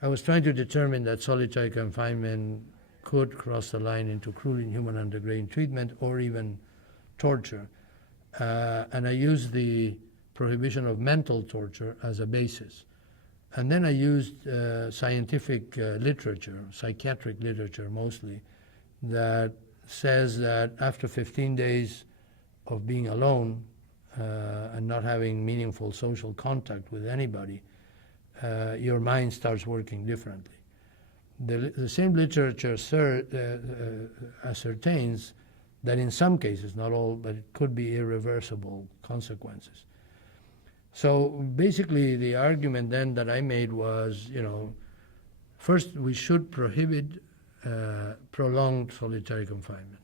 I was trying to determine that solitary confinement could cross the line into cruel, inhuman, and degrading treatment or even torture. And I used the prohibition of mental torture as a basis. And then I used scientific literature, psychiatric literature mostly, that says that after 15 days of being alone and not having meaningful social contact with anybody, your mind starts working differently. The same literature ascertains that in some cases, not all, but it could be irreversible consequences. So basically the argument then that I made was, first we should prohibit prolonged solitary confinement.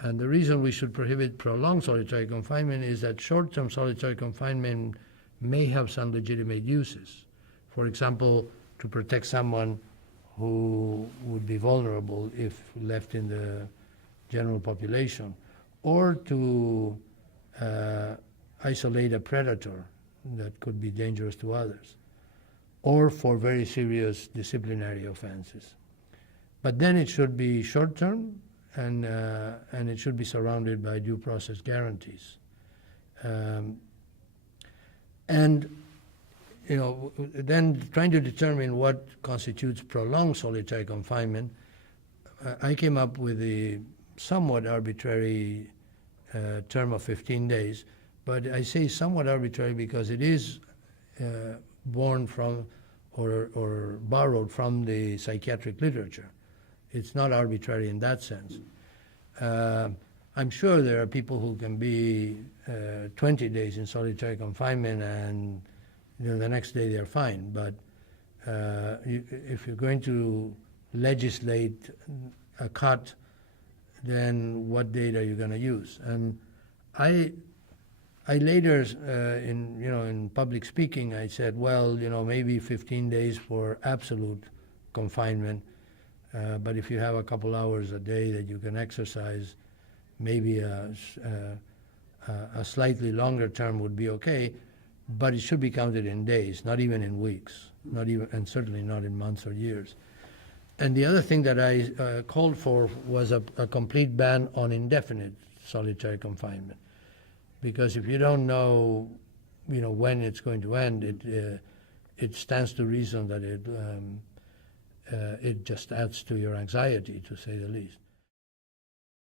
And the reason we should prohibit prolonged solitary confinement is that short-term solitary confinement may have some legitimate uses. For example, to protect someone who would be vulnerable if left in the general population, or to isolate a predator that could be dangerous to others, or for very serious disciplinary offenses. But then it should be short-term, and it should be surrounded by due process guarantees. Then trying to determine what constitutes prolonged solitary confinement, I came up with the somewhat arbitrary term of 15 days, but I say somewhat arbitrary because it is born from or borrowed from the psychiatric literature. It's not arbitrary in that sense. I'm sure there are people who can be 20 days in solitary confinement and the next day they're fine, but if you're going to legislate a cut, then what date are you going to use? And I later, in public speaking, I said, well, maybe 15 days for absolute confinement, but if you have a couple hours a day that you can exercise, maybe a slightly longer term would be okay, but it should be counted in days, not even in weeks, and certainly not in months or years. And the other thing that I called for was a complete ban on indefinite solitary confinement, because if you don't know, when it's going to end, it stands to reason that it just adds to your anxiety, to say the least.